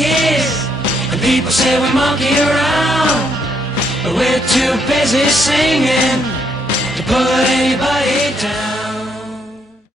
monkeys, and people say we monkey around, but we're too busy singing to put anybody down.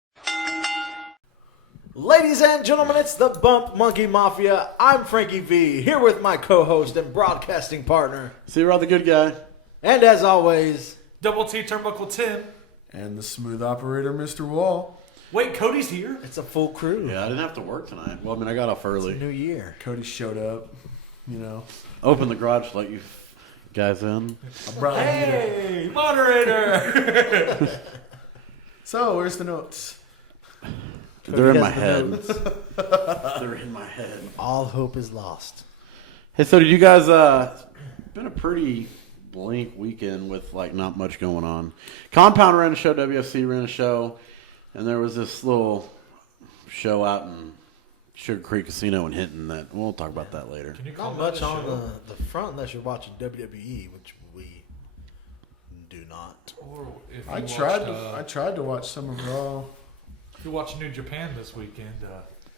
Ladies and gentlemen, it's the Bump Monkey Mafia. I'm Frankie V, here with my co-host and broadcasting partner, C-Rod the good guy. And as always, Double T Turnbuckle Tim. And the smooth operator, Mr. Wall. Wait, Cody's here? it's a full crew. Yeah, I didn't have to work tonight. Well, I mean, I got off early. New year. Cody showed up, you know. Open the garage to let you guys in. I brought a heater. Hey, moderator! So, where's the notes? They're in has my the head. notes. They're in my head. All hope is lost. Hey, so did you guys, it's been a pretty blank weekend with, like, not much going on. Compound ran a show, WFC ran a show, and there was this little show out in Sugar Creek Casino in Hinton that, we'll talk about that later. Can you call Not that much a on show? the front unless you're watching WWE, which we do not. Or if you I watched, tried to watch some of Raw. If you watch New Japan this weekend,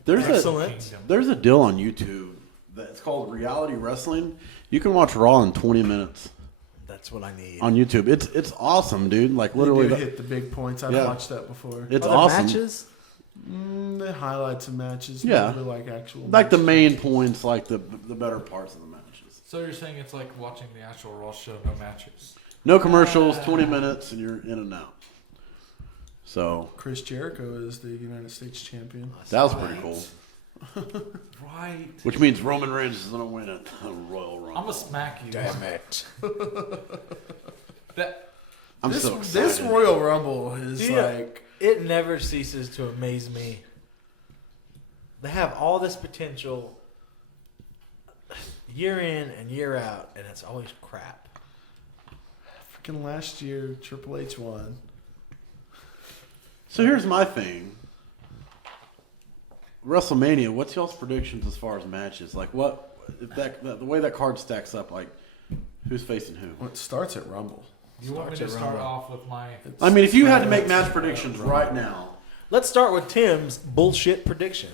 Excellent. There's a deal on YouTube that's called Reality Wrestling. You can watch Raw in 20 minutes That's what I need. on YouTube. It's awesome, dude. Like, literally, You do hit the big points. I've Yeah. watched that before. it's Other awesome. matches? The highlights of matches. Yeah. Maybe like actual Like the matches. main points, like the better parts of the matches. so you're saying it's like watching the actual Raw show, no matches. No commercials, 20 minutes, and you're in and out. So Chris Jericho is the United States champion. that was pretty cool. Right. Which means Roman Reigns is going to win at the Royal Rumble. I'm gonna smack you. Damn it. That I'm This, so excited. this Royal Rumble is Yeah. like... It never ceases to amaze me. They have all this potential year in and year out, and it's always crap. Freaking last year, Triple H won. So here's my thing. WrestleMania, what's y'all's predictions as far as matches? Like, what if the way that card stacks up? Like, who's facing who? Well, it starts at Rumble. you want me to Starts at start Rumble. off with my? I mean, if you had to make match predictions right now, Let's start with Tim's bullshit prediction.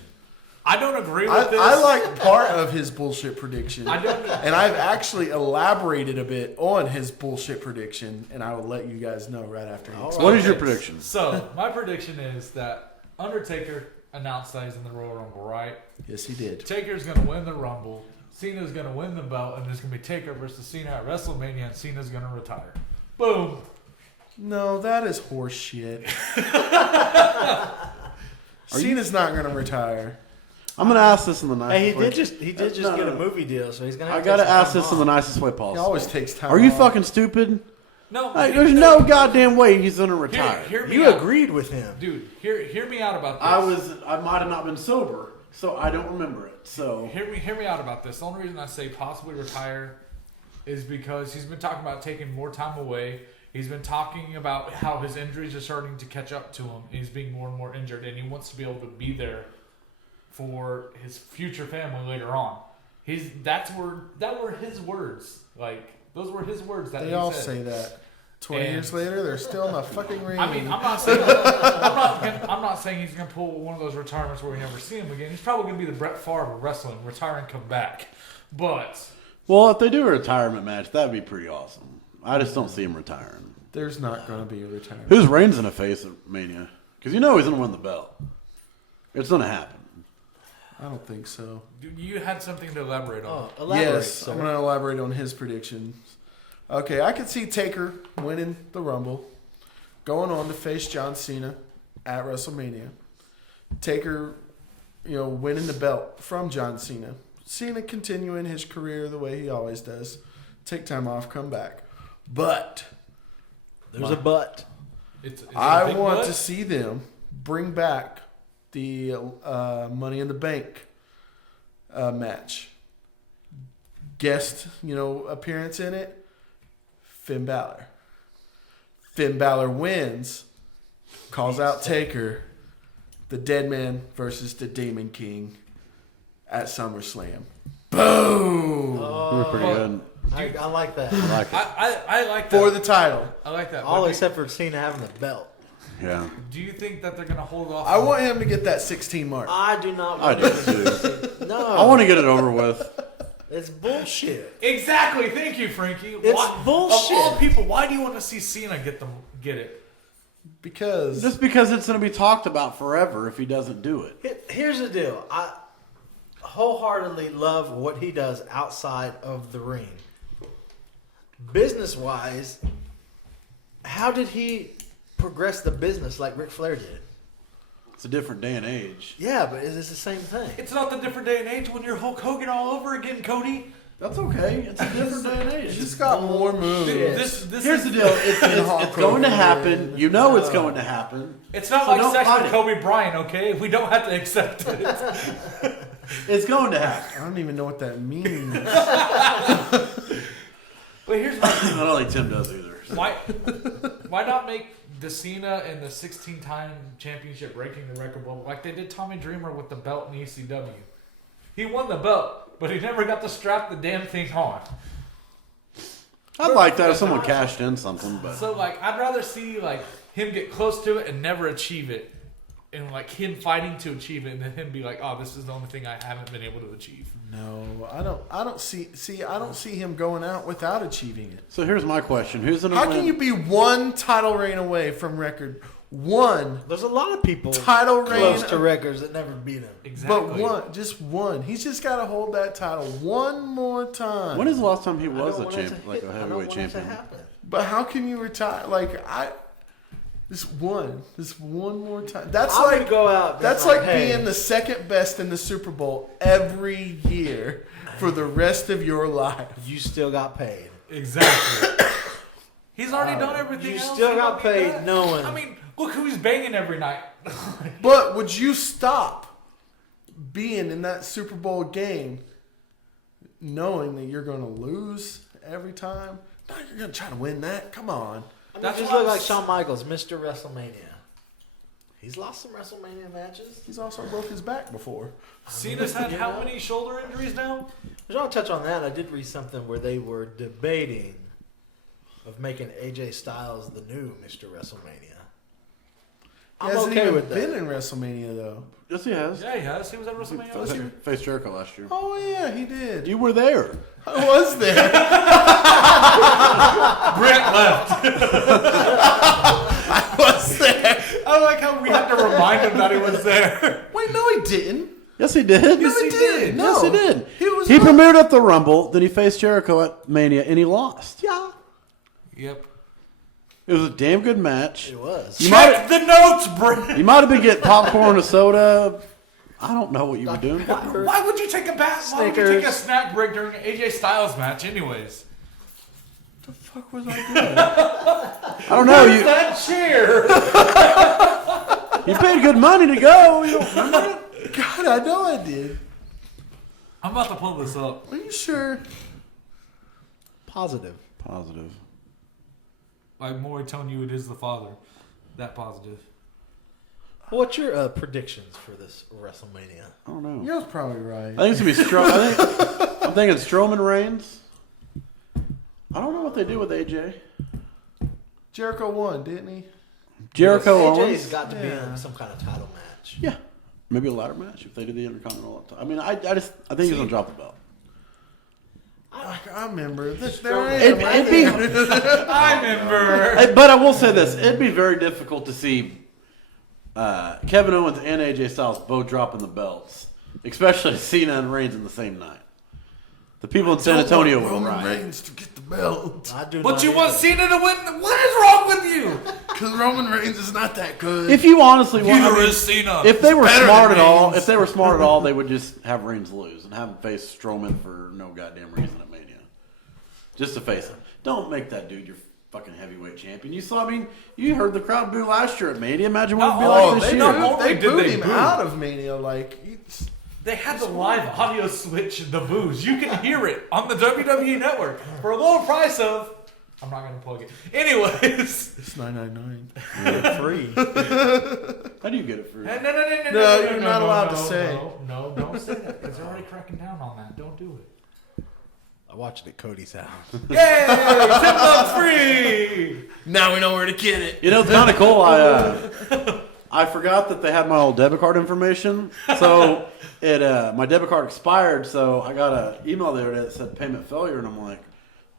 I don't agree with this. I like part of his bullshit prediction. I don't. And I've actually elaborated a bit on his bullshit prediction, and I will let you guys know right after he All explains. what is your Okay. prediction? So my prediction is that Undertaker announced that he's in the Royal Rumble, right? Yes, he did. Taker's gonna win the Rumble. Cena's gonna win the belt, and there's gonna be Taker versus Cena at WrestleMania, and Cena's gonna retire. Boom. No, that is horse shit. Cena's not going to retire. I'm going to ask this in the nicest Hey, he way. did just No, get no, a no. movie deal, so he's gonna. Have I to got to take some ask time this in the off. nicest way He possible. always takes time Are you off. fucking stupid? No, Like, there's no goddamn way he's going to retire. Hear me You out. agreed with him. Dude. Hear me out about this. I might have not been sober, so I don't remember it. So Hear me out about this. The only reason I say possibly retire is because he's been talking about taking more time away. He's been talking about how his injuries are starting to catch up to him. He's being more and more injured, and he wants to be able to be there for his future family later on. That were his words. Like, those were his words that They he all said. say that. 20 And- years later, they're still in the fucking ring. I mean, I'm not saying he's gonna pull one of those retirements where we never see him again. He's probably gonna be the Brett Favre of wrestling, retire and come back. But well, if they do a retirement match, that'd be pretty awesome. I just don't see him retiring. There's not going to be a retirement. Who's Reigns in a face of Mania? Because you know he's going to win the belt. It's going to happen. I don't think so. you had something to elaborate on. Oh, elaborate, Yes, sir. I'm going to elaborate on his predictions. Okay, I could see Taker winning the Rumble, going on to face John Cena at WrestleMania. Taker, winning the belt from John Cena. Cena continuing his career the way he always does. Take time off, come back. But There's a but. It's I a big want but. to see them bring back the Money in the Bank match. Guest, appearance in it, Finn Balor. Finn Balor wins, calls out Taker, the Dead Man versus the Demon King at SummerSlam. Boom! You were pretty good. I like that. I like it. I like that. For the title. I like that. All But except for Cena having the belt. Yeah. do you think that they're gonna hold off? I want him to get that 16 mark. I do not I want do him to too. No, I want to get it over with. It's bullshit. Exactly. Thank you, Frankie. It's bullshit. Of all people, why do you want to see Cena get it? Because Just because it's going to be talked about forever if he doesn't do it. Here's the deal. I wholeheartedly love what he does outside of the ring. Business-wise, how did he progress the business like Ric Flair did? It's a different day and age. Yeah, but it's the same thing. It's not the different day and age when you're Hulk Hogan all over again, Cody. That's okay. It's a different day and age. he's got more moves. This Here's the deal. It's going to happen. You know it's going to happen. It's not So like don't sex fight with it. Kobe Bryant, okay? We don't have to accept it. It's going to happen. I don't even know what that means. But here's my I don't think Tim does either. So. why not make the Cena and the 16-time championship breaking the record ball like they did Tommy Dreamer with the belt in ECW? He won the belt, but he never got to strap the damn thing on. I'd like that if someone cashed in something, but So like, I'd rather see like him get close to it and never achieve it, and like him fighting to achieve it, and then him be like, "Oh, this is the only thing I haven't been able to achieve." No, I don't see him going out without achieving it. so here's my question: Who's going to How win? can you be one title reign away from record? One There's a lot of people title close reign, to records that never beat him. Exactly. but just one. He's just got to hold that title one more time. When is the last time he I was don't a want it champ, to like hit- a I don't heavyweight want it to champion? happen. But how can you retire? Just one more time. That's I would like go out. that's just like hey, being the second best in the Super Bowl every year for the rest of your life. You still got paid. Exactly. He's already done everything. You else. still He got don't need paid that. knowing. I mean, look who he's banging every night. But would you stop being in that Super Bowl game knowing that you're going to lose every time? No, you're going to try to win that. Come on. I mean, That's just why look I'm like s- Shawn Michaels, Mr. WrestleMania. He's lost some WrestleMania matches. He's also broke his back before. Cena's had how many shoulder injuries now? I want to touch on that. I did read something where they were debating of making AJ Styles the new Mr. WrestleMania. He I'm hasn't okay even with been that. in WrestleMania, though. Yes, he has. Yeah, he has. He was at WrestleMania last year. Faced Jericho last year. Oh, yeah, he did. You were there. I was there. Brent left. I was there. I like how we had to remind him that he was there. Wait, no, he didn't. Yes, he did. No, he did. No. Yes, he did. He was premiered at the Rumble, then he faced Jericho at Mania, and he lost. Yeah. Yep. It was a damn good match. It was. You Check the notes, Brent. You might have been getting popcorn or soda. I don't know what you were doing. Why would you take a Why would you take a Snickers. snack break during an AJ Styles match, anyways? What the fuck was I doing? I don't know. Where's that chair? You paid good money to go. You don't remember it? God, I know I did. I'm about to pull this up. Are you sure? Positive. Positive. Like Maury telling you it is the father. That positive. What's your predictions for this WrestleMania? I don't know. You're probably right. I think it's gonna be Strowman. I'm thinking Strowman Reigns. I don't know what they do with AJ. Jericho won, didn't he? Jericho AJ's Owens. got to be Yeah. in some kind of title match. Yeah, maybe a ladder match if they do the Intercontinental all the time. I mean, I think he's gonna drop the belt. I remember. There I It'd am. be, I remember. but I will say this: it'd be very difficult to see Kevin Owens and AJ Styles both dropping the belts, especially Cena and Reigns in the same night. The people in San Antonio would Roman riot. Reigns to get the belt. I do But not you want either. Cena to win? What is wrong with you? Because Roman Reigns is not that good. If you honestly want, Neither is Cena. if they were better smart than at all, Reigns. if they were smart at all, they would just have Reigns lose and have him face Strowman for no goddamn reason at Mania, just to face him. Don't make that dude your fucking heavyweight champion. You saw, I mean, you heard the crowd boo last year at Mania. Imagine what it'd be Oh, like this they year. don't want- they Only did booed they him boo. out of Mania. Like, They had the live audio switch the booze. You can hear it on the WWE network for a low price of. I'm not gonna plug it. Anyways. it's $9.99. Free. How do you get it for? No, you're not allowed to say. No, don't say that because they're already cracking down on that. Don't do it. I watched it at Cody's house. Yay! 10 bucks free. Now we know where to get it. You know, it's kind of cool. I forgot that they had my old debit card information. So my debit card expired. So I got an email the other day that said payment failure, and I'm like,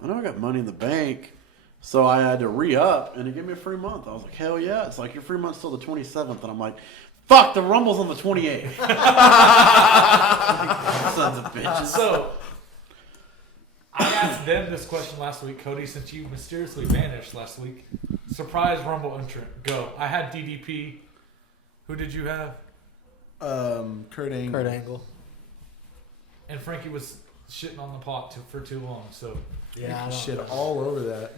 I know I got money in the bank. So I had to re-up, and it gave me a free month. I was like, hell yeah. It's like, your free month's till the 27th. And I'm like, fuck, the Rumble's on the 28th. Sons of bitches. So, I asked them this question last week, Cody, since you mysteriously vanished last week. Surprise Rumble entrant, go. I had DDP. Who did you have? Kurt Angle. Kurt Angle. And Frankie was shitting on the pot for too long, so. Yeah, I Shit don't know. all over that.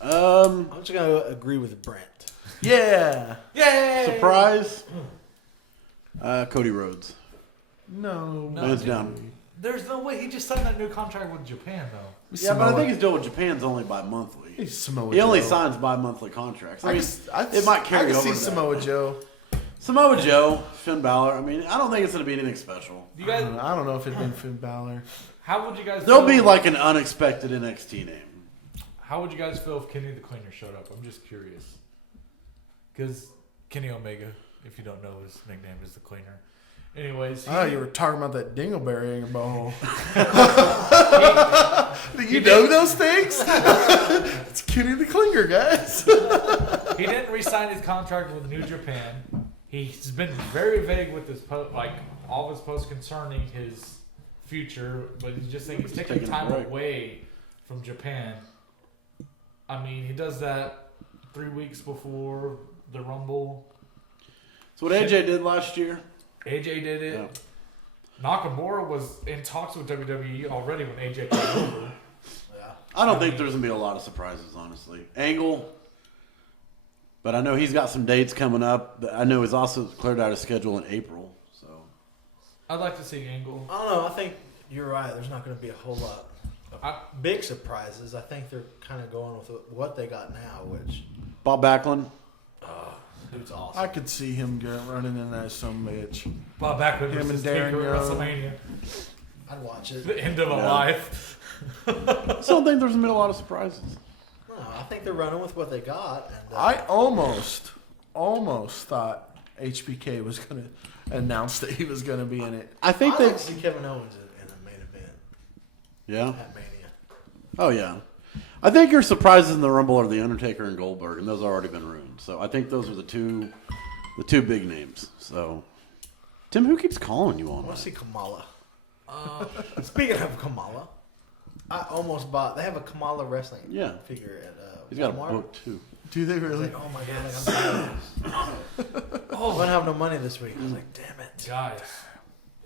I'm just gonna agree with Brent. Yeah. Yay! Surprise. Cody Rhodes. No. Hands down. There's no way. He just signed that new contract with Japan, though. Yeah, but I think his deal with Japan's only bi-monthly. He's Samoa He only Joe. signs bi-monthly contracts. I mean, I it might carry I can over see to that. Samoa Joe. Samoa Joe, Finn Balor. I mean, I don't think it's going to be anything special. You guys, I don't know if it'd been Finn Balor. how would you guys? There'll feel, be like an unexpected NXT name. How would you guys feel if Kenny the Cleaner showed up? I'm just curious. Because Kenny Omega, if you don't know, his nickname is the Cleaner. Anyways, Oh, you were talking about that dingleberry in your bowl. Do you know those things? It's Kenny the Klinger, guys. he didn't re-sign his contract with New Japan. He's been very vague with his all of his posts concerning his future, but he's just saying he's taking taking a time break. away from Japan. I mean, he does that 3 weeks before the Rumble. That's what AJ did last year. AJ did it. Yeah. Nakamura was in talks with WWE already when AJ came over. Yeah. I don't think there's going to be a lot of surprises, honestly. Angle, but I know he's got some dates coming up. I know he's also cleared out his schedule in April. So I'd like to see Angle. I don't know. I think you're right. There's not going to be a whole lot of big surprises. I think they're kind of going with what they got now, which Bob Backlund. dude's awesome. I could see him running in that some bitch. Bob Backlund Him versus and Darren Taker at Young. WrestleMania. I'd watch it. The end of a Yeah. life. I still don't think there's going to be a lot of surprises. No, I think they're running with what they got. And I almost thought HBK was going to announce that he was going to be in it. I think I'd they. like to see Kevin Owens in a main event Yeah. at Mania. Oh yeah. I think your surprises in the Rumble are the Undertaker and Goldberg, and those have already been ruined. So I think those are the two big names. So, Tim, who keeps calling you I on want to that? see Kamala. Speaking of Kamala, I almost bought. They have a Kamala wrestling Yeah. figure at He's got a Walmart. book too. Do they I was really? like, oh my god, I'm I don't have no money this week. I was like, damn it. Guys,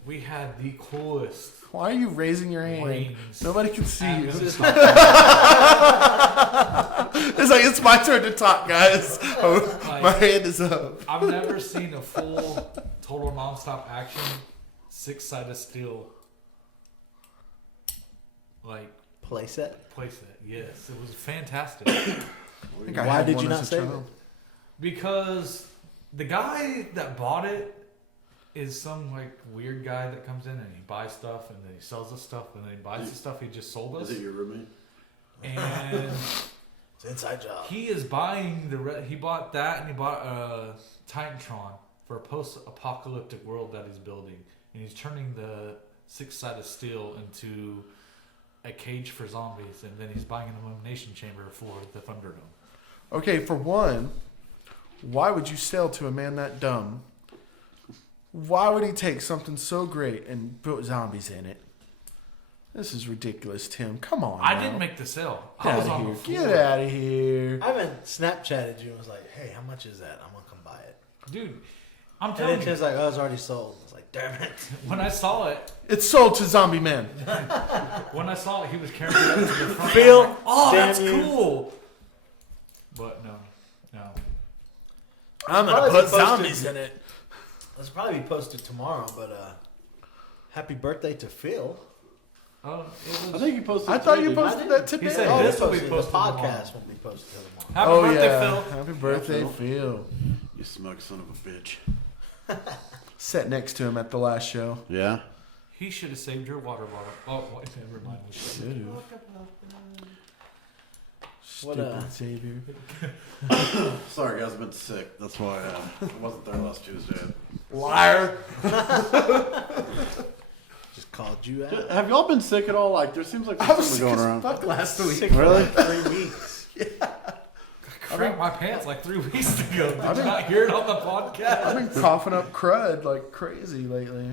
we had the coolest Why are you raising your hand? rings. Nobody can see you. This is It's like, it's my turn to talk, guys. Oh, Like- my hand is up. I've never seen a full, total nonstop action, 6-sided steel, like, Playset. playset. Yes, it was fantastic. I think I Why had did one you as not a save child. Because the guy that bought it is some like weird guy that comes in and he buys stuff and then he sells the stuff and then he buys the stuff he just sold us. Is it your roommate? And It's an inside job. he is buying he bought that and he bought Titantron for a post-apocalyptic world that he's building, and he's turning the 6-sided steel into a cage for zombies, and then he's buying an elimination chamber for the Thunderdome. Okay, for one, why would you sell to a man that dumb? Why would he take something so great and put zombies in it? This is ridiculous, Tim. Come on. I now. didn't make the sale. Get I was out on of the here. floor. Get out of here. I haven't Snapchatted you and was like, hey, how much is that? I'm going to come buy it. Dude, I'm And telling then you, Tim's like, oh, it's already sold. I was like, damn it. when I saw it, It's sold to zombie men. he was carrying it up to the front. Phil, I'm like, oh, damn that's you. cool. But no. I'm going to Probably put posted- zombies in it. This will probably be posted tomorrow, but happy birthday to Phil. Oh, it I was. think you posted. I thought you today, didn't posted I that today. He said Oh, this will be the posted podcast tomorrow. won't be posted till tomorrow. Happy Oh, birthday, yeah. Phil. Happy birthday, Phil. Phil. You smug son of a bitch. Sat next to him at the last show. Yeah. He should have saved your water bottle. Oh, wait, never mind. Stupid Xavier. Sorry, guys, I've been sick. That's why I wasn't there last Tuesday. Liar. Just called you out. Have y'all been sick at all? Like, there seems like I was something sick going as around. fuck last week. Sick for Really? like 3 weeks. Cramped my pants like 3 weeks ago. Did you not hear it on the podcast? I've been coughing up crud like crazy lately.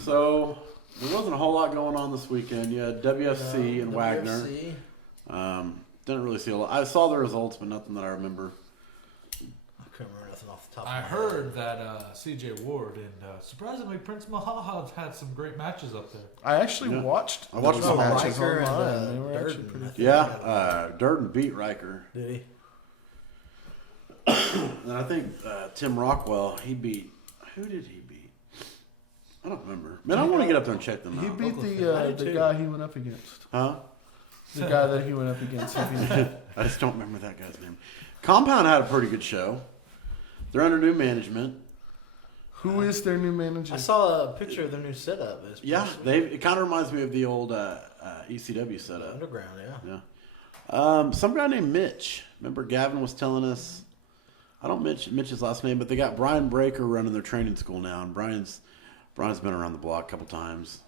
So, there wasn't a whole lot going on this weekend. You had WFC and Wagner. WFC. Didn't really see a lot. I saw the results, but nothing that I remember. I couldn't remember nothing off the top. I of my heard that CJ Ward and surprisingly Prince Mahaha had some great matches up there. I actually Yeah. watched I watched those some matches Riker and, online. They were Durden, actually pretty I think. Yeah, Durden beat Riker. Did he? And I think Tim Rockwell, he beat... Who did he beat? I don't remember. Man, I want to get up there and check them He out. beat I did the too. guy he went up against. Huh? The guy that he went up against. He beat. I just don't remember that guy's name. Compound had a pretty good show. They're under new management. Who is their new manager? I saw a picture of their new setup. It's Yeah, pretty it kind of reminds me of the old ECW sweet. setup. Underground, yeah. Yeah. Some guy named Mitch. Remember Gavin was telling us, I don't Mitch's last name, but they got Brian Breaker running their training school now, and Brian's been around the block a couple times.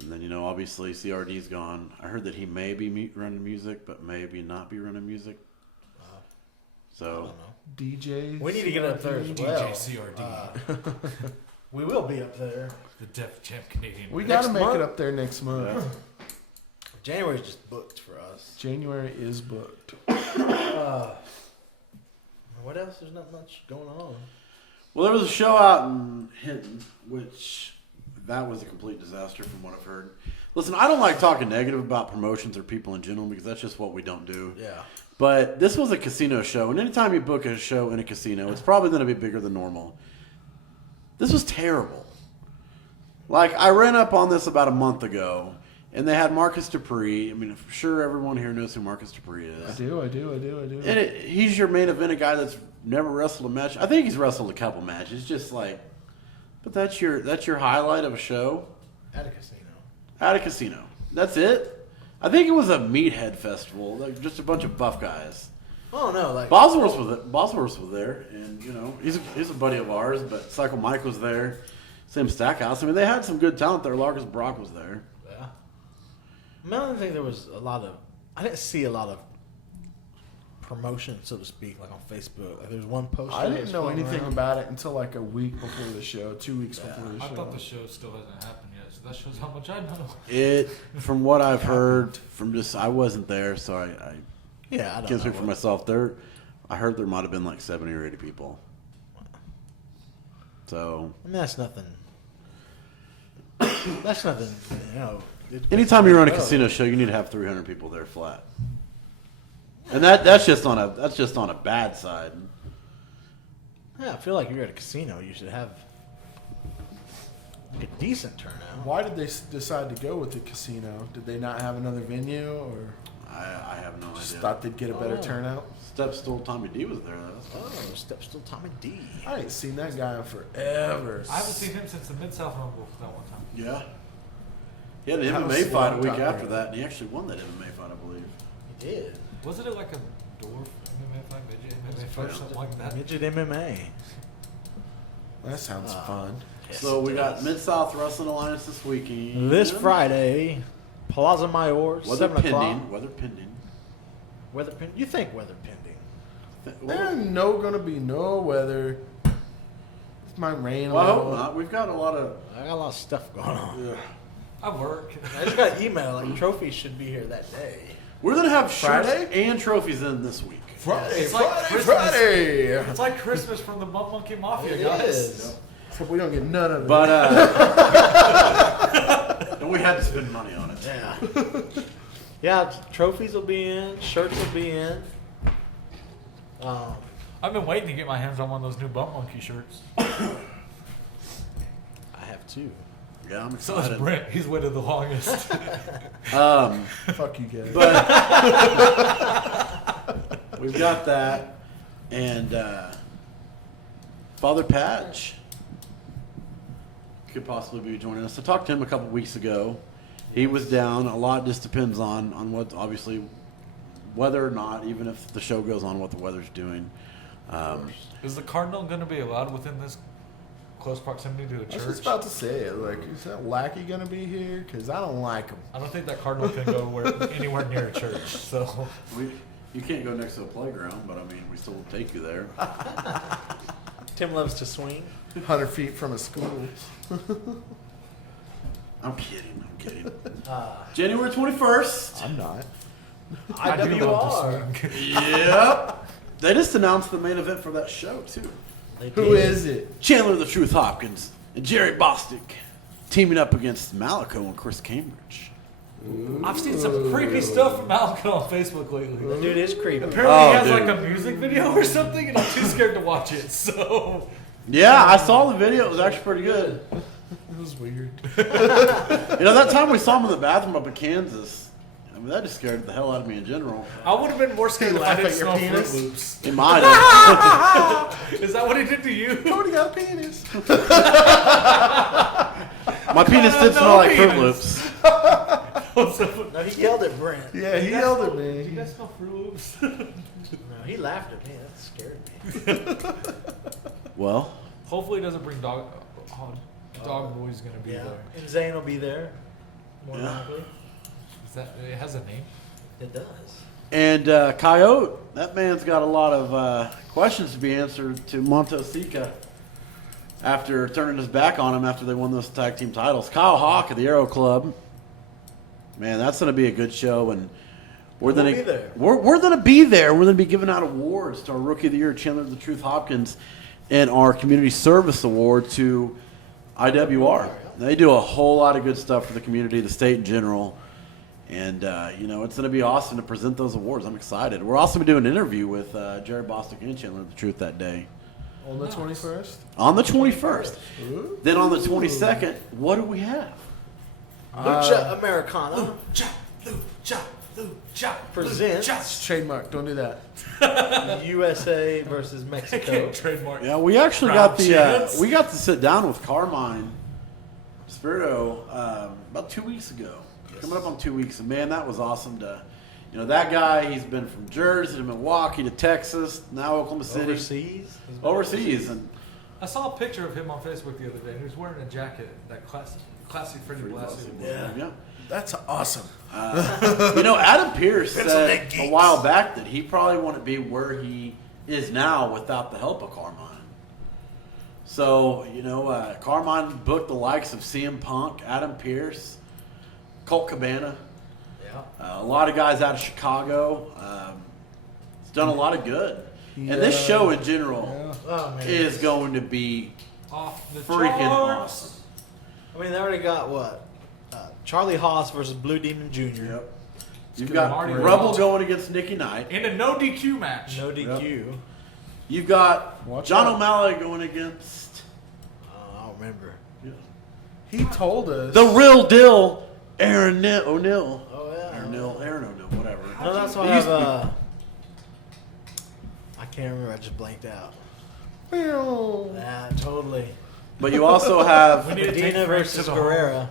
And then, obviously CRD's gone. I heard that he may be running music, but maybe not be running music. I So, don't know. DJ. We need to get up there as well. DJ CRD, We will be up there. the Def Champ Canadian. We got to Next make month? it up there next month. yeah. January's just booked for us. January is booked. What else? There's not much going on. Well, there was a show out in Hinton, which that was a complete disaster from what I've heard. Listen, I don't like talking negative about promotions or people in general because that's just what we don't do. Yeah. But this was a casino show, and anytime you book a show in a casino, it's probably going to be bigger than normal. This was terrible. Like, I ran up on this about a month ago, and they had Marcus Dupree. I mean, I'm sure everyone here knows who Marcus Dupree is. I do. And he's your main event, a guy that's never wrestled a match. I think he's wrestled a couple matches. Just like, but that's your highlight of a show At a casino. at a casino. That's it. I think it was a meathead festival, like just a bunch of buff guys. Oh no, like Bosworth was there, and he's a buddy of ours. But Cycle Mike was there, Sam Stackhouse. I mean, they had some good talent there. Largus Brock was there. Yeah. I mean, I don't think there was a lot of. I didn't see a lot of promotion, so to speak, like on Facebook. Like there's one post. I didn't know anything about it until like a week before the show, 2 weeks Yeah. before the I show. thought the show still hasn't happened yet, so that shows how much I know. It, from what I've heard, I wasn't there, so I Yeah, I don't can't know. speak for what- myself. I heard there might have been like 70 or 80 people. So I mean, that's nothing. That's nothing. anytime you run a Well, casino show, you need to have 300 people there flat. And that's just on a bad side. Yeah, I feel like you're at a casino. You should have like a decent turnout. Why did they decide to go with the casino? Did they not have another venue, or I have no just idea. thought they'd get a better Oh. turnout? Step Stool Tommy D was there though. Oh, Step still Tommy D. I ain't seen that guy in forever. I haven't seen him since the Mid-South Rumble that one time. Yeah. He had an That was MMA fight a long week time after ago. that, and he actually won that MMA fight, I believe. He did. Wasn't it like a dwarf MMA fight, midget MMA fight, something like that? Midget MMA. That sounds Ah. fun. Yes, So we it got does. Mid-South Wrestling Alliance this weekend. This Friday, Plaza Mayor, Weather 7 o'clock. pending. Weather pending. Weather pending. You think weather pending? There's gonna be no weather. It might rain a Well, I hope little. not. We've got a lot of. I got a lot of stuff going on. Yeah. I work. I just got an email like trophies should be here that day. We're gonna have shirts Friday? and trophies in this week. Friday, It's like Friday, Christmas. Friday. It's like Christmas from the Bum Monkey Mafia, It guys. is. Hope we don't get none of it. But and we had to spend money on it. Yeah. Yeah, trophies will be in. Shirts will be in. I've been waiting to get my hands on one of those new Bum Monkey shirts. I have two. Yeah, I'm So is excited. Brent. He's waited the longest. Fuck you guys. But we've got that, and Father Patch could possibly be joining us. I talked to him a couple weeks ago, He was down. A lot just depends on what, obviously, whether or not, even if the show goes on, what the weather's doing. Is the Cardinal going to be allowed within this close proximity to a I was church? just about to say, like, is that Lackey going to be here? Because I don't like him. I don't think that Cardinal can go anywhere near a church. So You can't go next to a playground, but I mean, we still will take you there. Tim loves to swing. 100 feet from a school. I'm kidding. January 21st. I'm not. I do love IWR. to swing. Yep. They just announced the main event for that show, too. Who is it? Chandler the Truth Hopkins and Jerry Bostic teaming up against Malico and Chris Cambridge. I've seen some creepy stuff from Malcolm on Facebook lately. That dude is creepy. Apparently he has dude. like a music video or something, and I'm too scared to watch it. So Yeah, I saw the video. It was actually pretty good. It was weird. That time we saw him in the bathroom up in Kansas, I mean, that just scared the hell out of me in general. I would have been more scared if I laugh didn't at your smell penis? Fruit Loops. He might have. Is that what he did to you? Cody got a penis. My penis did No smell like Fruit penis. Loops. No, he yelled at Brent. Yeah, he yelled at Do you me. guys smell Fruit Loops? No, he laughed at me. That scared me. Well, Hopefully, he doesn't bring dog. Dog Boy's gonna be Yeah. there. And Zane will be there. More Yeah. likely. Is that? It has a name. It does. and Coyote, that man's got a lot of questions to be answered to Montosica after turning his back on him after they won those tag team titles. Kyle Hawk of the Arrow Club. Man, that's going to be a good show, and we're We'll going be there. We're going to be there. We're going to be giving out awards to our Rookie of the Year, Chandler the Truth Hopkins, and our Community Service Award to IWR. They do a whole lot of good stuff for the community, the state in general, and it's going to be awesome to present those awards. I'm excited. We're also going to do an interview with Jerry Bostic and Chandler the Truth that day. On the 21st? On the 21st. Ooh. Then on the 22nd, what do we have? Lucha Americana Lucha presents Trademark. Don't do that. USA versus I Mexico. can't trademark. Yeah, we actually Rob got the Chance. we got to sit down with Carmine Spirito about 2 weeks ago. Coming up on 2 weeks, and man, that was awesome to, that guy. He's been from Jersey to Milwaukee to Texas, now Oklahoma City, Overseas. overseas, and I saw a picture of him on Facebook the other day. He was wearing a jacket, that classy Freddie Blassie. yeah. That's awesome. Adam Pierce said Pennsylvania a geeks. while back that he probably wouldn't be where he is now without the help of Carmine. So, Carmine booked the likes of CM Punk, Adam Pierce, Colt Cabana, Yeah. a lot of guys out of Chicago. It's done a lot of good. And this show in general Oh man. is going to be Off the freaking charts. awesome. I mean, they already got what? Charlie Haas versus Blue Demon Jr. Yep. You've gonna got Marty Rebel Rhodes. going against Nikki Knight. In a no DQ match. No DQ. You've got Watch John out. O'Malley going against I don't remember. He told us. the real deal, Aaron O'Neill. Oh yeah. Aaron O'Neill, whatever. No, that's why He I used have. to I can't remember. I just blanked out. Meow. Nah, totally. But you also have, We need to take Medina Frank versus to the Guerrera.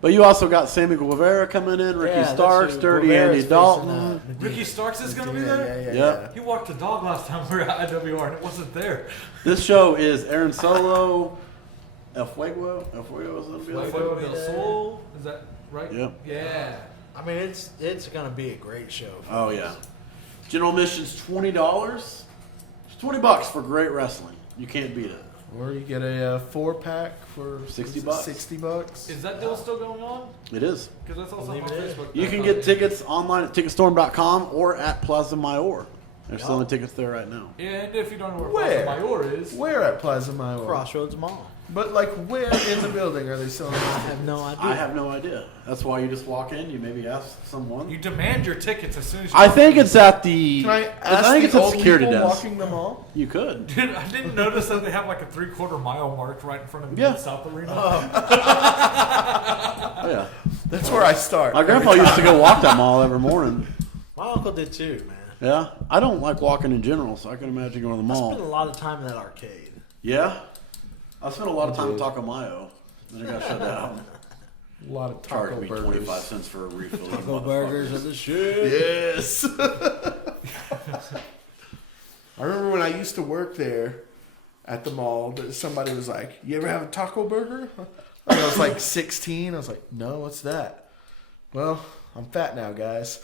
but you also got Sammy Guevara coming in, Ricky Yeah, that's Starks, who Dirty Guevara's Andy facing, Dalton. Medina. Ricky Starks is going to be Yeah, there? yeah, Yep. He walked the dog last time we were at IWR and it wasn't there. This show is Aaron Solo, El Fuego is going to be on Fuego it. del Sol. Is that right? Yep. Yeah. I mean, it's gonna be a great show. Oh yeah. General admission's $20. It's $20 for great wrestling. You can't beat it. Or you get a 4-pack for $60. $60. Is that deal still going on? It is. Because I saw I something on believe it is. Facebook. You can get tickets online at Ticketstorm.com or at Plaza Mayor. They're selling tickets there right now. And if you don't know Where? where Plaza Mayor is, Where at Plaza Mayor? Crossroads Mall. But like, where in the building are they selling? I have no idea. I have no idea. That's why you just walk in. You maybe ask someone. you demand your tickets as soon as you I think it's at the. Can I ask I think the it's at old security people desk. walking the mall? You could. Dude, I didn't notice that they have like a 3/4 mile mark right in front of the Yeah. South Arena. Oh yeah. That's where I start. My grandpa used to go walk that mall every morning. My uncle did too, man. Yeah. I don't like walking in general, so I can imagine going to the I spent a mall. lot of time in that arcade. Yeah. I spent a lot of time in Taco Mayo. Then it got shut down. A lot of Charge taco me burgers. 25 cents for a refill. you Taco burgers are motherfuckers. the shit. Yes. I remember when I used to work there at the mall, that somebody was like, "You ever have a taco burger?" I was like 16. I was like, "No, what's that?" Well, I'm fat now, guys.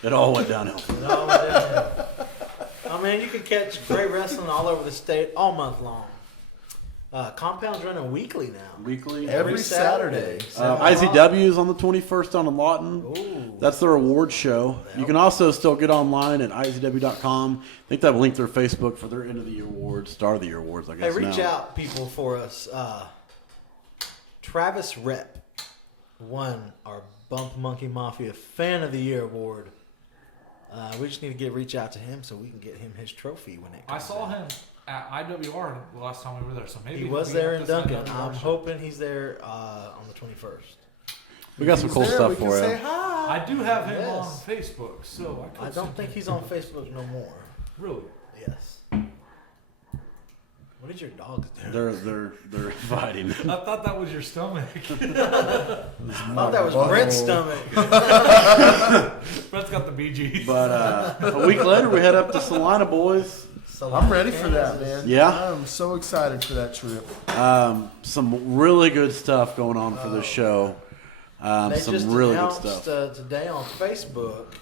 It all went downhill. No, yeah. I mean, you can catch great wrestling all over the state all month long. Compound's running weekly now. Weekly. Every Saturday. ICW is on the 21st down in Lawton. Ooh. That's their award show. You can also still get online at ICW.com. I think they've linked their Facebook for their end of the year awards, start of the year awards, I Hey, guess. reach now. out, people, for us. Travis Rep won our Bump Monkey Mafia Fan of the Year award. We just need to reach out to him so we can get him his trophy when it I comes saw out. him at IWR the last time we were there, so maybe He he'll was be there at in this Duncan. IWR I'm show. hoping he's there on the 21st. We got some He's cool there, stuff we can for say you. hi. I do have him Yes. on Facebook, so I could I don't send think him- he's on Facebook no more. Really. Yes. What did your dogs do? They're fighting. I thought that was your stomach. I thought that was Butthole. Brent's stomach. Brett's got the BGs. But a week later, we head up to Salina, boys. I'm ready for that, man. Yeah? I'm so excited for that trip. Some really good stuff going on for this show. They Some just really good announced stuff. today on Facebook,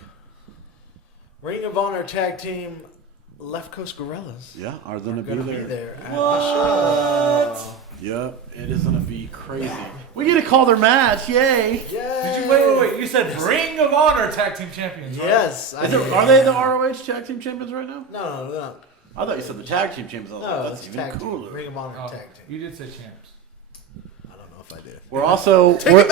Ring of Honor Tag Team Left Coast Gorillas Yeah, are they are going to going to be be there? there at the show. Yep, it is going to be crazy. We get to call their match, yay! Did you wait? You said Ring of Honor Tag Team Champions. Right? Yes. I did. Are they the ROH Tag Team Champions right now? No, no. I thought you said the Tag Team Champions. I was No, like, that's it's even tag cooler. team. Ring of Honor Oh, Tag Team. you did say champs. I don't know if I did. We're also we're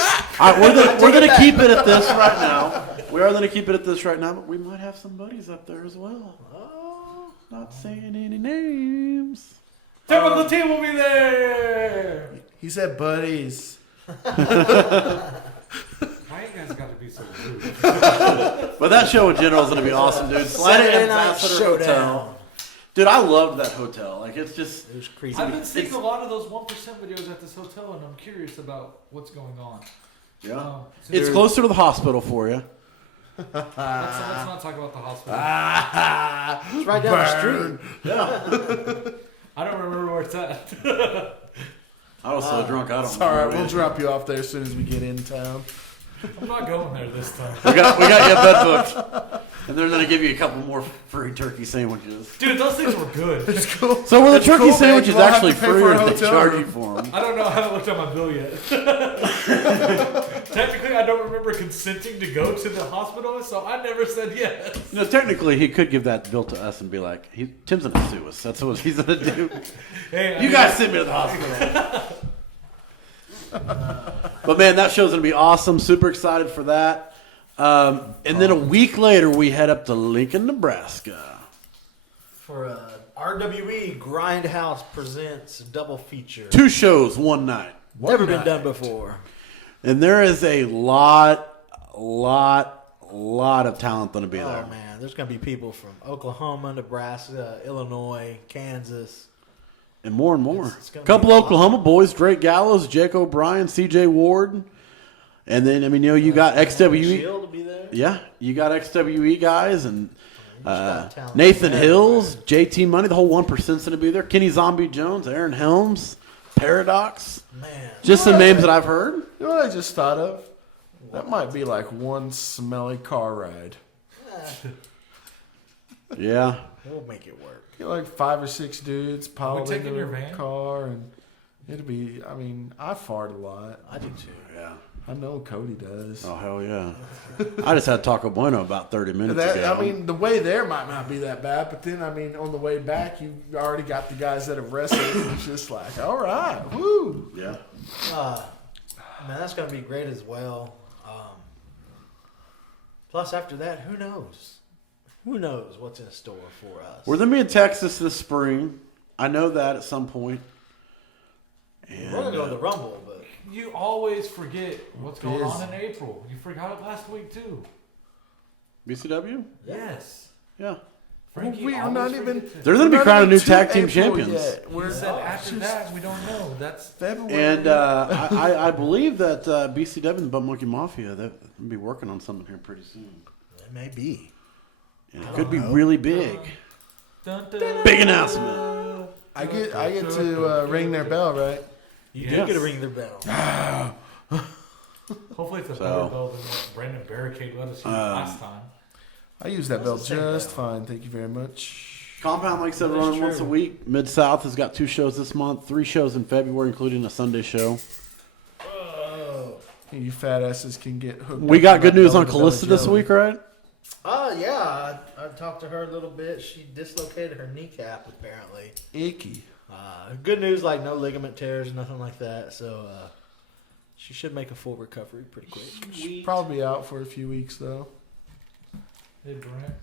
going to keep it at this right now. We are going to keep it at this right now, but we might have some buddies up there as well. Oh. Not saying any names. Typical team will be there. He said buddies. Why you guys got to be so rude? But that show in general is going to be awesome, dude. Slide it Saturday Night Ambassador Showdown. Hotel. Dude, I loved that hotel. Like, it's just... It was crazy. I've been seeing a lot of those 1% videos at this hotel, and I'm curious about what's going on. Yeah. Since It's closer to the hospital for you. let's not talk about the hospital. It's right down the street. I don't remember where it's at. I was so drunk, I don't It's all right. remember We'll it. drop you off there as soon as we get in town. I'm not going there this time. We got you a bed booked. And they're going to give you a couple more free turkey sandwiches. Dude, those things were good. It's cool. So were the It's turkey cool, man. sandwiches You won't have actually to pay free for or a did they hotel charge room. you for them? I don't know. I haven't looked at my bill yet. Technically, I don't remember consenting to go to the hospital, so I never said yes. You know, technically, he could give that bill to us and be like, Tim's going to sue us. That's what he's going to do. Hey, I You mean, guys send me to the hospital. But man, that show's gonna be awesome. Super excited for that. And then a week later, we head up to Lincoln, Nebraska. For RWE Grindhouse presents a double feature. 2 shows, 1 night. Never been done before. And there is a lot of talent gonna be there. Oh man, there's gonna be people from Oklahoma, Nebraska, Illinois, Kansas. And more and more. It's gonna Couple be a lot. Oklahoma boys, Drake Gallows, Jake O'Brien, CJ Ward. And then, I mean, you know, you got XWE. Shield will be there. Yeah, you got XWE guys and got talent Nathan everywhere. Hills, JT Money, the whole 1%'s going to be there. Kenny Zombie Jones, Aaron Helms, Paradox. Man, Just some names that I've heard. You know what I just thought of? That might be like one smelly car ride. Yeah. we'll make it work. Get like 5 or 6 dudes piled taking into your a van? car, and it'll be. I mean, I fart a lot. I do too. Yeah. I know Cody does. Oh, hell yeah. I just had Taco Bueno about 30 minutes That, ago. I mean, the way there might not be that bad, but then, I mean, on the way back, you already got the guys that have wrestled. And it's just like, all right, woo. yeah. Man, that's gonna be great as well. Plus, after that, who knows? Who knows what's in store for us? We're going to be in Texas this spring. I know that at some point. We're gonna go to the Rumble, but You always forget what's going on Busy. in April. You forgot it last week, too. BCW? Yes. Yeah. Frankie We are always not even. forgets it. They're going to be We're not crowning new even tag to team April champions. yet. He We're said after that, we don't know. That's February. And I believe that BCW and the Bump Monkey Mafia, they'll be working on something here pretty soon. It may be. And it could be really big. dun, dun, Big announcement. I get to ring their bell, right? You do Yes. get to ring their bell. Hopefully it's a So, better bell than what Brandon Barricade let us use last time. I use that bell That's the same just bell. fine. Thank you very much. Compound, like I said, That is running once a true. week. Mid-South has got 2 shows this month, 3 shows in February, including a Sunday show. You fat asses can get hooked. We up got to good my news on belly to Callista belly this jelly. week, right? Yeah. I talked to her a little bit. She dislocated her kneecap, apparently. Icky. Good news, like no ligament tears, nothing like that. So she should make a full recovery pretty quick. She's probably out for a few weeks though. Hey, Brent.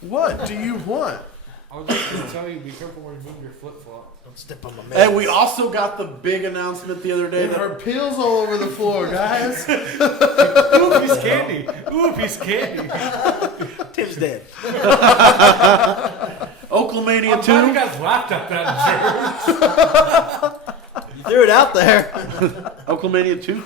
What do you want? I was just going to tell you, be careful where you move your flip-flop. Don't step on my man. And we also got the big announcement the other day And that her pills all over the floor, guys. Ooh, a piece of candy. Ooh, a piece of candy. Tim's dead. Oaklamania I'm glad you 2. guys laughed at that, jerk. You threw it out there. Oaklamania 2.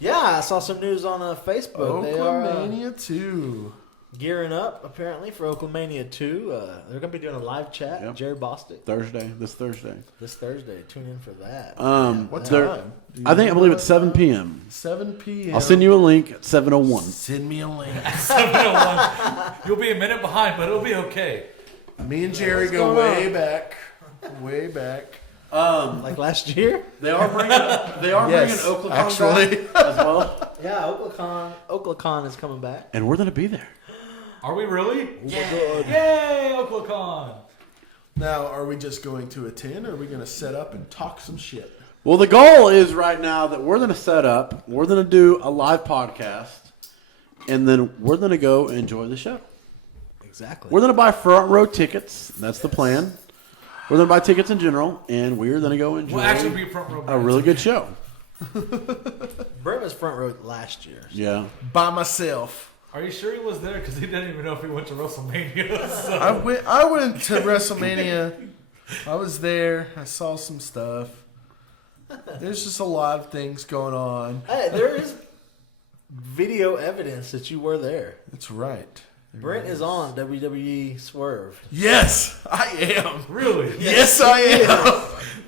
Yeah, I saw some news on Facebook. They are Oaklamania 2. gearing up, apparently, for Oaklamania 2. They're going to be doing a live chat. Yep. Jerry Bostic This Thursday. this Thursday. Tune in for that. What They're- time? Do you I believe know it's what 7 time? p.m. 7 p.m. I'll send you a link at 7:01. Send me a link. 701. You'll be a minute behind, but it'll be okay. Me and Jerry What's go going way on? back. Way back. Like last year? They are bringing Yes, Oklahoma actually. back as well, Yeah, Oklacon is coming back. and we're gonna be there. Are we really? Yeah. Yay, Oklahoma! Now, are we just going to attend or are we going to set up and talk some shit? Well, the goal is right now that we're gonna set up. We're gonna do a live podcast, and then we're gonna go enjoy the show. Exactly. We're gonna buy front row tickets. That's the plan. We're gonna buy tickets in general, and we're gonna go enjoy We'll actually be front row. a really good show. Brent was front row last year. Yeah. By myself. Are you sure he was there? Because he didn't even know if he went to WrestleMania. So. I went to WrestleMania. I was there. I saw some stuff. There's just a lot of things going on. Hey, there is video evidence that you were there. That's right. Brent is on WWE Swerve. Yes, I am. Really? Yes, I am.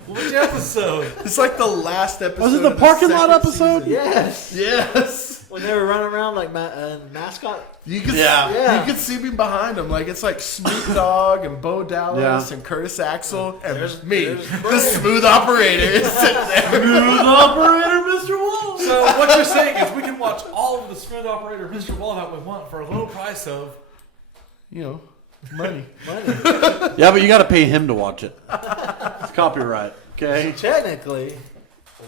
Which episode? It's like the last episode. Was it the of parking lot second episode? season. Yes. Yes. When they were running around like mascot. You can Yeah. you can see me behind him. Like it's like Snoop Dogg and Bo Dallas Yeah. and Curtis Axel and There's the Brent. smooth operator is sitting there. Smooth operator, Mr. Wall. So what you're saying is we can watch all of the Smooth Operator Mr. Wall that we want for a low price of... You know, money. Money. Yeah, but you got to pay him to watch it. It's copyright. Okay. Technically,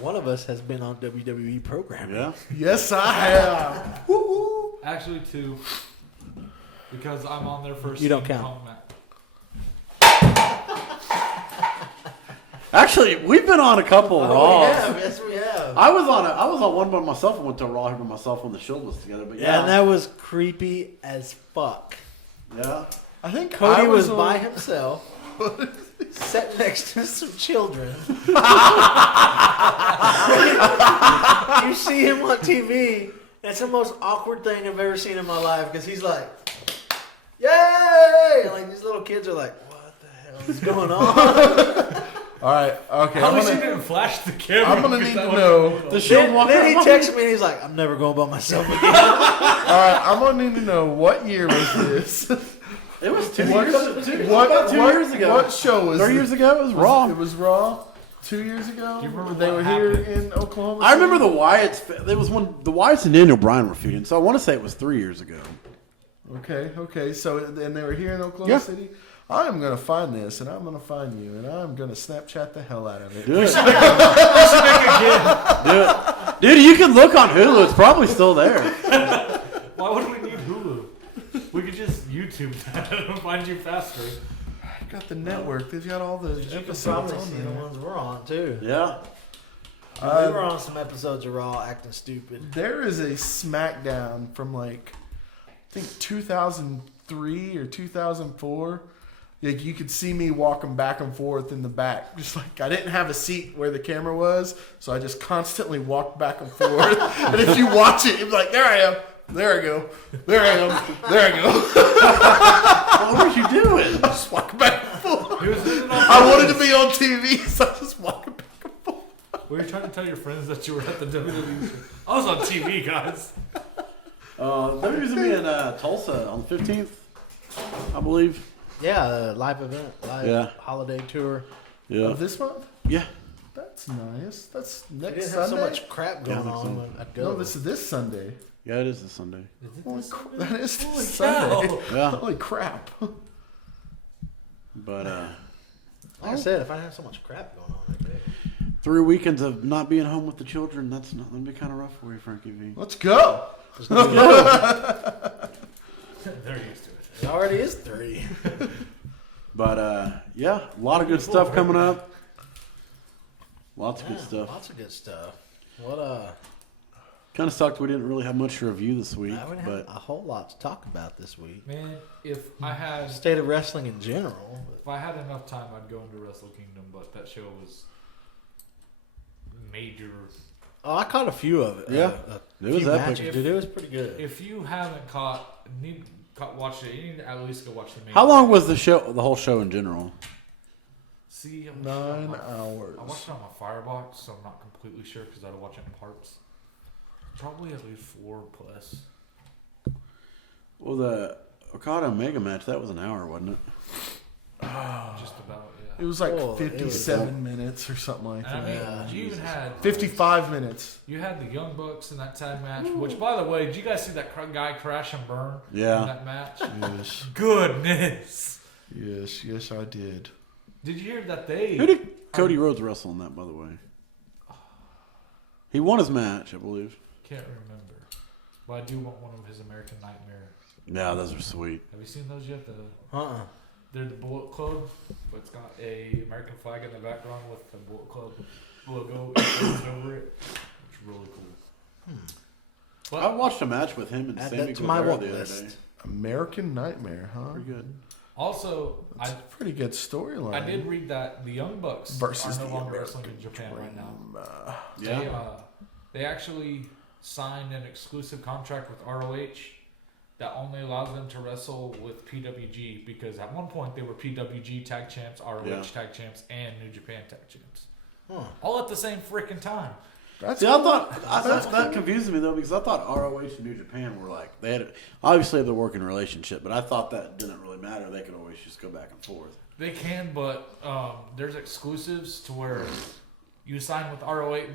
one of us has been on WWE programming. Yeah. Yes, I have. Woo-hoo. Actually, 2. Because I'm on their first You don't team count. home match. Actually, we've been on a couple Oh, Raws. we have. Yes, we have. I was on one by myself. I went to a Raw here by myself when the Shield was together. But Yeah, and that was creepy as fuck. yeah. I think Cody I was on- by himself, sat next to some children. You see him on TV. It's the most awkward thing I've ever seen in my life because he's like, "Yay!" And like these little kids are like, "What the hell is going on?" All right. Okay. At I'm least he gonna, didn't flash the camera. I'm gonna because need that to was- know. The Shield then, walked then he around. texts me and he's like, "I'm never going by myself again." All right. I'm gonna need to know what year was this? It was 2 What- years. what, About 2 what- years ago. What show was 3 this? years ago, it was Raw. It was Raw. 2 years ago. Do you remember they what were here happened? in Oklahoma? I remember City? the Wyatts. It was when the Wyatts and Daniel Bryan were feuding, so I want to say it was 3 years ago. Okay. So and they were here in Oklahoma Yeah. City. I am gonna find this, and I'm gonna find you, and I'm gonna Snapchat the hell out of it. Do it. Do it. Dude, you can look on Hulu. It's probably still there. Why would we need Hulu? We could just YouTube that and find you faster. I've got the network. They've got all the You can episodes probably on see the there. ones we're on too. Yeah. We were on some episodes of Raw acting stupid. There is a SmackDown from like I think 2003 or 2004 Like you could see me walking back and forth in the back. Just like I didn't have a seat where the camera was, so I just constantly walked back and forth. And if you watch it, you're like, there I am. There I go. There I am. There I go. What were you doing? Just walking back and forth. I wanted to be on TV, so I just walking back and forth. Were you trying to tell your friends that you were at the WWE show? I was on TV, guys. WWE's gonna be in Tulsa on the 15th, I believe. Yeah, live event, holiday tour. Yeah. Of this month? Yeah. That's nice. That's We next didn't Sunday. have so much crap going next on. Sunday. When I'd go. No, this is this Sunday. Yeah, it is this Sunday. That is this Sunday. cow. Yeah. Holy crap. But Like I said, if I didn't have so much crap going on that day. 3 weekends of not being home with the children, that's not gonna be kind of rough for you, Frankie V. Let's go. They're used to it. It already is 3. But yeah, a lot of good stuff coming up. Lots of good stuff. Lots of good stuff. What Kind of sucked we didn't really have much to review this week, I wouldn't but have a whole lot to talk about this week. Man, if I had State of wrestling in general. if I had enough time, I'd go into Wrestle Kingdom. But that show was major. Oh, I caught a few of it. Yeah. A It was few epic. matches, dude. It was pretty good. If you haven't watched it, you need to at least go watch the main. how long was the show? The whole show in general? See, 9 hours. I watched it on my Firebox, so I'm not completely sure because I had to watch it in parts. Probably at least 4 plus. Well, the Okada Omega match that was an hour, wasn't it? Just about, It yeah. was like Oh, it was 57 minutes or something like And I that. mean, you even had 55 minutes. you had the Young Bucks in that tag match. Which, by the way, did you guys see that guy crash and burn Yeah. in that match? Yes. Goodness. Yes, I did. Did you hear that they? Who did Cody Rhodes wrestle in that, by the way? He won his match, I believe. Can't remember, but I do want one of his American Nightmare. Yeah, those are sweet. Have you seen those yet? Uh-uh. They're the Bullet Club, but it's got a American flag in the background with the Bullet Club logo over it. It's really cool. Well, I watched a match with him and Add Sammy that to my Guevara watch the other list. day. American Nightmare, huh? Pretty good. also, That's a pretty good storyline. I did read that the Young Bucks Versus are no the longer American wrestling in Japan right now. Yeah. They actually signed an exclusive contract with ROH that only allows them to wrestle with PWG because at one point they were PWG tag champs, ROH Yeah. tag champs, and New Japan tag champs. Huh. All at the same freaking time. That's See, I thought that confused me though because I thought ROH and New Japan were like they had obviously have the working relationship, but I thought that didn't really matter. They could always just go back and forth. They can, but there's exclusives to where you sign with ROH.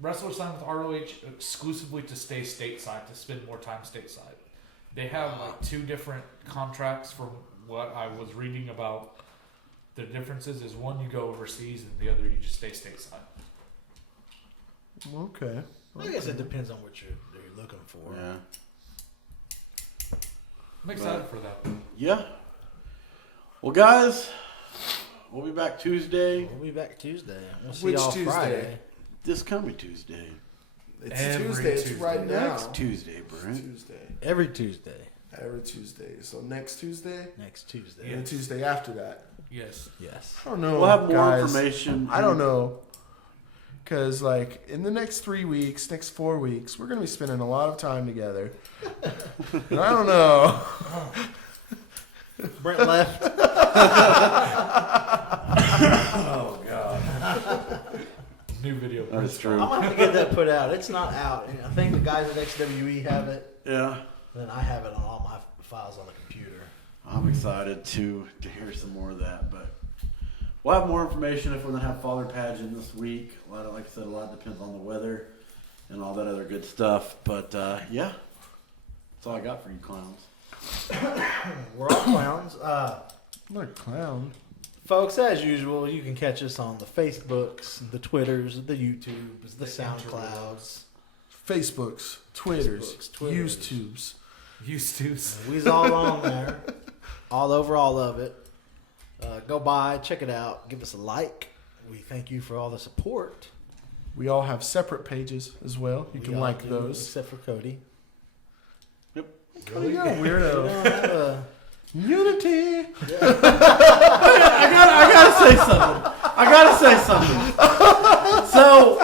Wrestlers sign with ROH exclusively to stay stateside, to spend more time stateside. They have like 2 different contracts from what I was reading about. The differences is one you go overseas and the other you just stay stateside. okay. I guess it depends on what you're looking for. Yeah. I'm excited for that. Yeah. Well, guys, we'll be back Tuesday. We'll be back Tuesday. We'll see Which y'all Tuesday? Friday. This coming Tuesday. It's Every Tuesday. It's Tuesday. right now. Next Tuesday, Brent. Tuesday. Every Tuesday. Every Tuesday. So next Tuesday Next Tuesday. and the Tuesday after that. Yes. Yes. I don't know. We'll have more guys. information. I don't know. Because, like, in the next 3 weeks, next 4 weeks, we're going to be spending a lot of time together. And I don't know. Brent left. Oh, God. New video. That's true. I'm gonna have to get that put out. It's not out. I think the guys at XWE have it. Yeah. And then I have it on all my files on the computer. I'm excited to hear some more of that, but we'll have more information if we're gonna have Father Pageant this week. A lot of, like I said, a lot depends on the weather and all that other good stuff. But yeah, that's all I got for you clowns. We're all clowns. I'm not a clown. Folks, as usual, you can catch us on the Facebooks, the Twitters, the YouTubes, the SoundClouds. Facebooks, Twitters, Twitters. YouTubes. Used to. We's all on there. All over all of it. Go by, check it out, give us a like. We thank you for all the support. We all have separate pages as well. You We can all like do, those. Except for Cody. Cody, you're a We weirdo. don't have a Unity. I gotta say something. So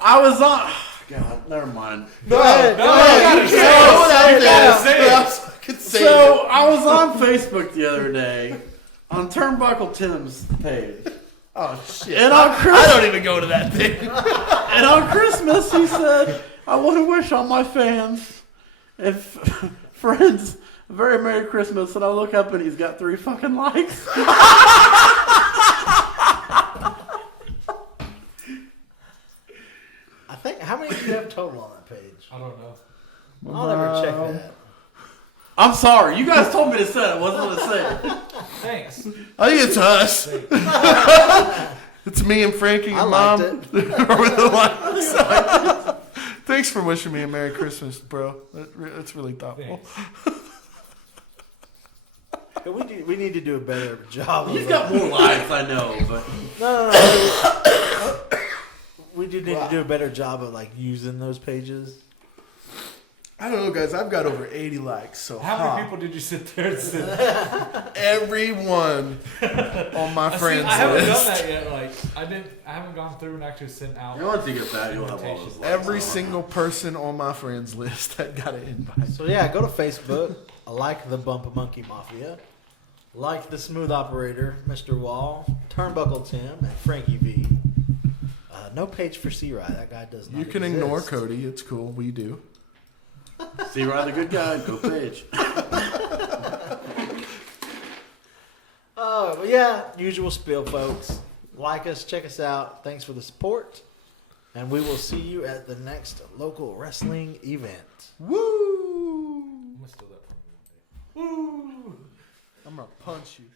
I was on. God, never mind. No, you gotta say it. So I was on Facebook the other day on Turnbuckle Tim's page. Oh shit! And on I don't even go to that thing. And on Christmas, he said, I want to wish all my fans and friends a very Merry Christmas. And I look up and he's got 3 fucking likes. I think, how many do you have total on that page? I don't know. I'll never check that. I'm sorry. You guys told me to say it. I wasn't going to say it. Thanks. I think it's us. It's me and Frankie and I Mom. liked it. Are with the likes. Thanks for wishing me a Merry Christmas, bro. That's really thoughtful. We need to do a better job. He's got more likes, I know. But No. We do need to do a better job of like using those pages. I don't know, guys. I've got over 80 likes. So How many people did you sit there and say? Everyone on my friends I haven't list. done that yet. Like I haven't gone through and actually sent out. once you get that, you'll have all those likes. Every single person on my friends list that got an invite. So yeah, go to Facebook. Like the Bump Monkey Mafia. Like the Smooth Operator, Mr. Wall, Turnbuckle Tim, and Frankie V. No page for C-Rye. That guy does not You can exist. ignore Cody. It's cool. We do. See, right, the good guy. Go page. Oh, but yeah, usual spiel, folks. Like us, check us out. Thanks for the support. And we will see you at the next local wrestling event. Woo! I'm gonna steal that from you one day. I'm going to punch you.